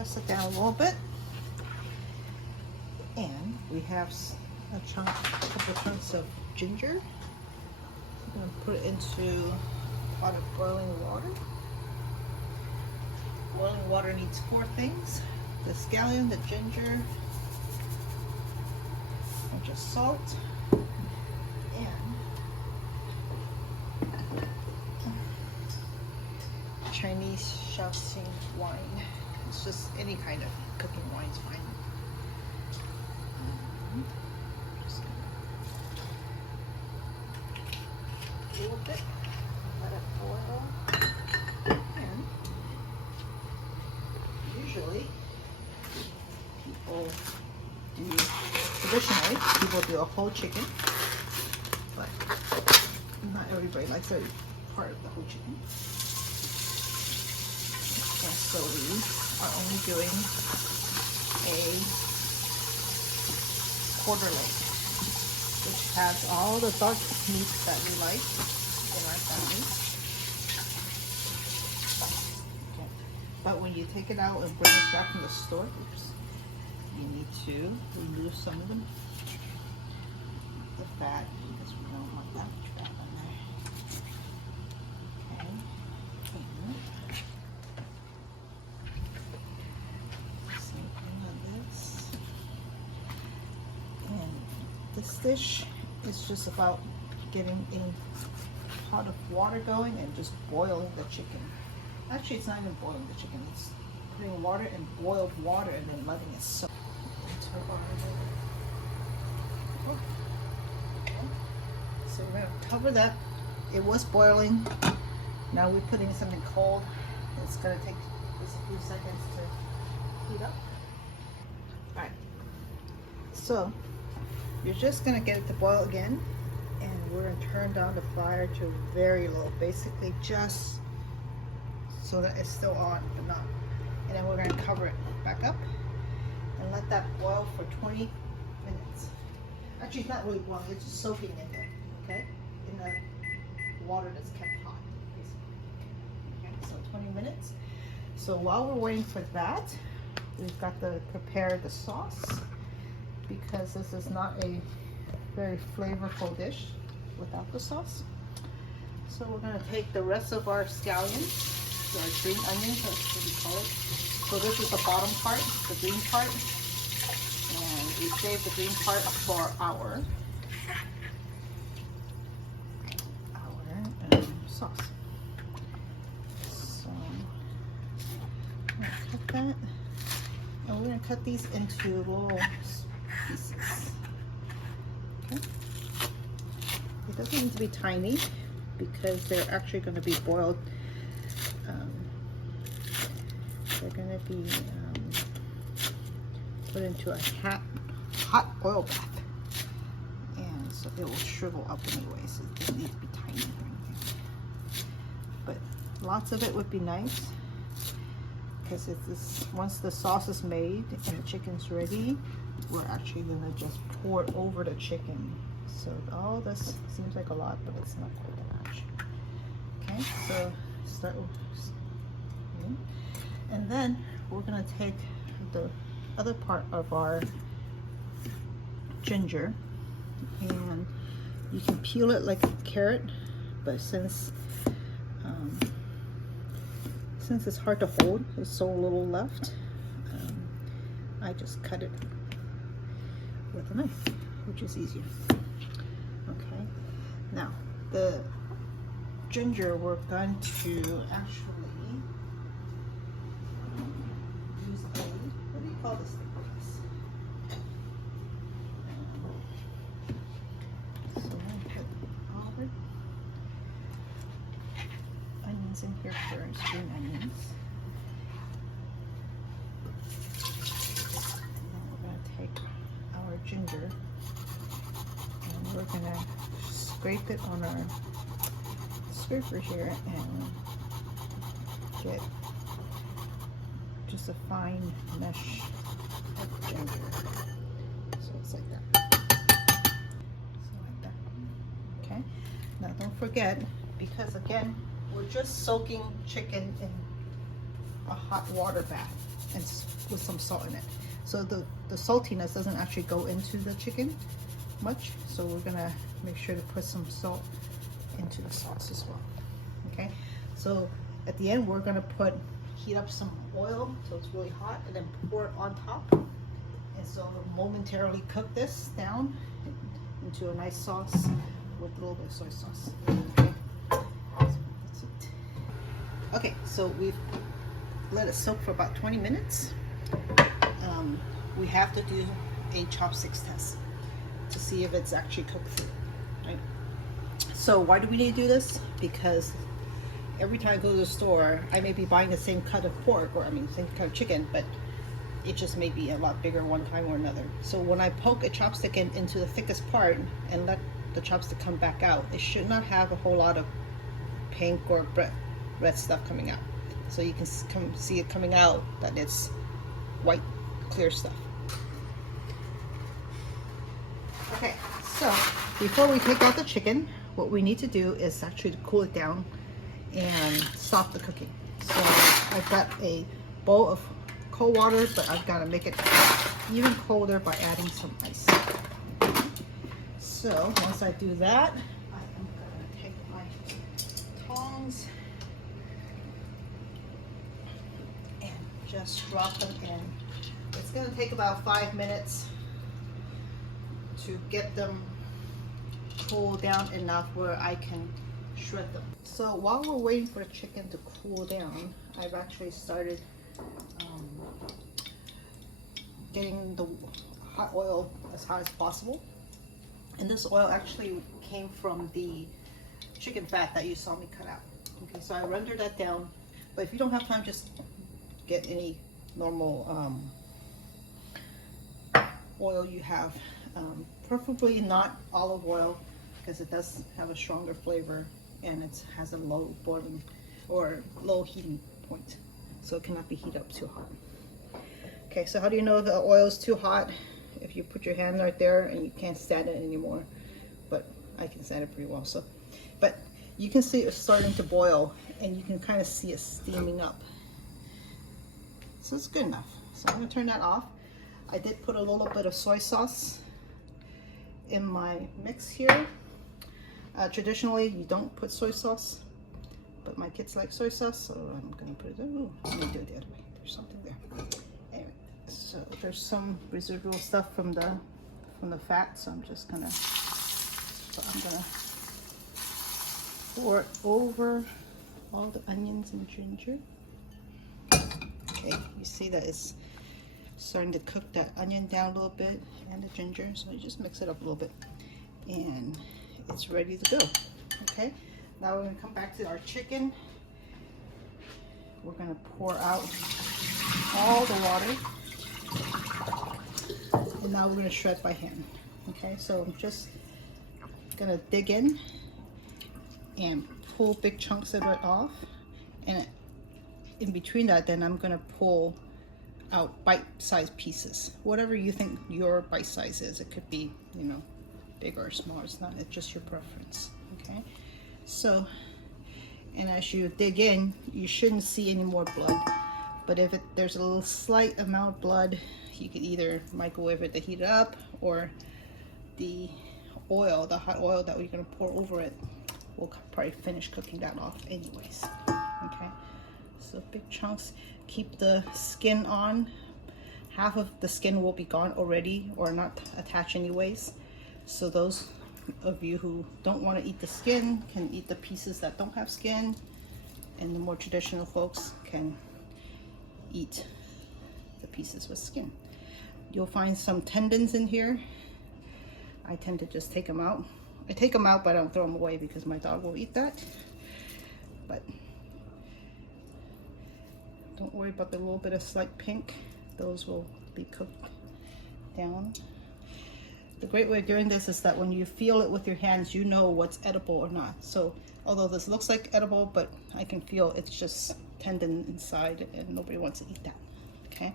press it down a little bit. And we have a couple chunks of ginger. I'm going to put it into a pot of boiling water. Boiling water needs 4 things: the scallion, the ginger, and just salt, and Chinese Shaoxing wine. It's just any kind of cooking wine is fine. Just a little bit, let it boil. And usually traditionally people do a whole chicken, but not everybody likes every part of the whole chicken. And so we are only doing a quarter leg, which has all the dark meats that we like in our family. Okay. But when you take it out and bring it back from the store, you need to remove some of the fat, because we don't want that much fat on there. Okay. Same thing on this. And this dish is just about getting a pot of water going and just boiling the chicken. Actually, it's not even boiling the chicken. It's putting water in boiled water and then letting it soak. So we're going to cover that. It was boiling. Now we're putting something cold. It's going to take just a few seconds to heat up. Alright, so you're just going to get it to boil again, and we're going to turn down the fire to very low, basically just so that it's still on but not. And then we're going to cover it back up and let that boil for 20 minutes. Actually, it's not really boiling, it's just soaking in there, okay? In the water that's kept hot, basically. Okay, so 20 minutes. So while we're waiting for that, we've got to prepare the sauce, because this is not a very flavorful dish without the sauce. So we're going to take the rest of our scallion, our green onions, that's what we call it. So this is the bottom part, the green part, and we save the green part for our sauce. So I'm going to cut that, and we're going to cut these into little pieces. Okay. It doesn't need to be tiny, because they're actually going to be boiled. They're going to be put into a hot oil bath, and so it will shrivel up anyway, so it doesn't need to be tiny or anything. But lots of it would be nice, because it's this, once the sauce is made and the chicken's ready, we're actually going to just pour it over the chicken. So all this seems like a lot, but it's not quite that much. Okay, so start with, and then we're going to take the other part of our ginger, and you can peel it like a carrot, but since it's hard to hold, there's so little left, I just cut it with a knife, which is easier. Okay, now the ginger, we're going to actually use a, what do you call this thing? So I'm going to put all the onions in here first, green onions. And then we're going to take our ginger, and we're going to scrape it on our scraper here and get just a fine mesh of ginger. So it's like that. So like that. Okay. Now don't forget, because again, we're just soaking chicken in a hot water bath and with some salt in it. So the saltiness doesn't actually go into the chicken much. So we're gonna make sure to put some salt into the sauce as well. Okay, so at the end we're gonna heat up some oil so it's really hot, and then pour it on top. And so we'll momentarily cook this down into a nice sauce with a little bit of soy sauce. Okay, so that's it. Okay, so we've let it soak for about 20 minutes. We have to do a chopsticks test to see if it's actually cooked through, right? So why do we need to do this? Because every time I go to the store, I may be buying the same cut of pork, or same cut of chicken, but it just may be a lot bigger one time or another. So when I poke a chopstick into the thickest part and let the chopstick come back out, it should not have a whole lot of pink or red stuff coming out. So you can see it coming out that it's white, clear stuff. Okay, so before we take out the chicken, what we need to do is actually to cool it down and stop the cooking. So I've got a bowl of cold water, but I've got to make it even colder by adding some ice. So once I do that, I am going to take my tongs and just drop them in. It's going to take about 5 minutes to get them cooled down enough where I can shred them. So while we're waiting for the chicken to cool down, I've actually started getting the hot oil as hot as possible. And this oil actually came from the chicken fat that you saw me cut out. Okay, so I rendered that down. But if you don't have time, just get any normal oil you have. Preferably not olive oil, because it does have a stronger flavor and it has a low boiling or low heating point, so it cannot be heated up too hot. Okay, so how do you know if the oil is too hot? If you put your hand right there and you can't stand it anymore, but I can stand it pretty well. So, but you can see it's starting to boil and you can kind of see it steaming up. So it's good enough. So I'm gonna turn that off. I did put a little bit of soy sauce in my mix here. Traditionally, you don't put soy sauce, but my kids like soy sauce, so I'm gonna put it there. Ooh, let me do it the other way. There's something there. Anyway, so there's some residual stuff from the fat, so I'm gonna pour it over all the onions and ginger. Okay, you see that it's starting to cook that onion down a little bit and the ginger, so you just mix it up a little bit and it's ready to go. Okay, now we're going to come back to our chicken. We're going to pour out all the water and now we're going to shred by hand. Okay, so I'm just going to dig in and pull big chunks of it off, and in between that then I'm going to pull out bite-sized pieces, whatever you think your bite size is. It could be, you know, big or small. It's just your preference. Okay, so and as you dig in, you shouldn't see any more blood, but if there's a little slight amount of blood, you can either microwave it to heat it up, or the oil, the hot oil that we're going to pour over it, will probably finish cooking that off anyways. Okay, so big chunks. Keep the skin on. Half of the skin will be gone already or not attached anyways. So those of you who don't want to eat the skin can eat the pieces that don't have skin, and the more traditional folks can eat the pieces with skin. You'll find some tendons in here. I tend to just take them out. I take them out, but I don't throw them away because my dog will eat that. But don't worry about the little bit of slight pink. Those will be cooked down. The great way of doing this is that when you feel it with your hands, you know what's edible or not. So although this looks like edible, but I can feel it's just tendon inside and nobody wants to eat that. Okay,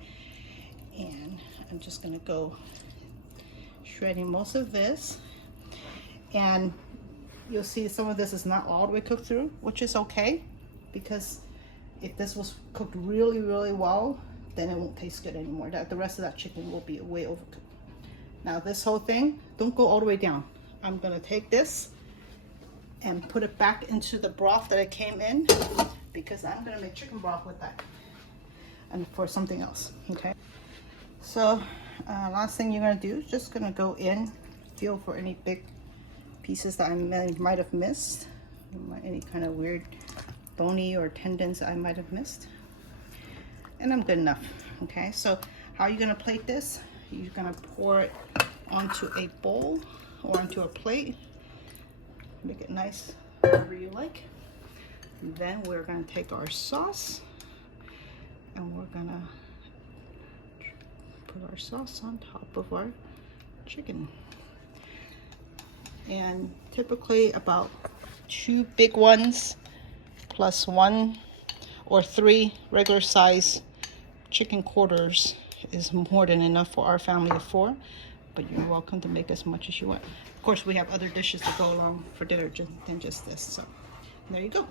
and I'm just gonna go shredding most of this, and you'll see some of this is not all the way cooked through, which is okay, because If this was cooked really, really well, then it won't taste good anymore. The rest of that chicken will be way overcooked. Now this whole thing, don't go all the way down. I'm gonna take this and put it back into the broth that it came in, because I'm gonna make chicken broth with that and for something else, okay? So last thing you're gonna do is just gonna go in, feel for any big pieces that I might have missed, any kind of weird bony or tendons I might have missed, and I'm good enough. Okay, so how are you gonna plate this? You're gonna pour it onto a bowl or onto a plate, make it nice whatever you like. And then we're gonna take our sauce and we're gonna put our sauce on top of our chicken. And typically about 2 big ones plus 1 or 3 regular size chicken quarters is more than enough for our family of 4, but you're welcome to make as much as you want. Of course, we have other dishes to go along for dinner than just this, so there you go.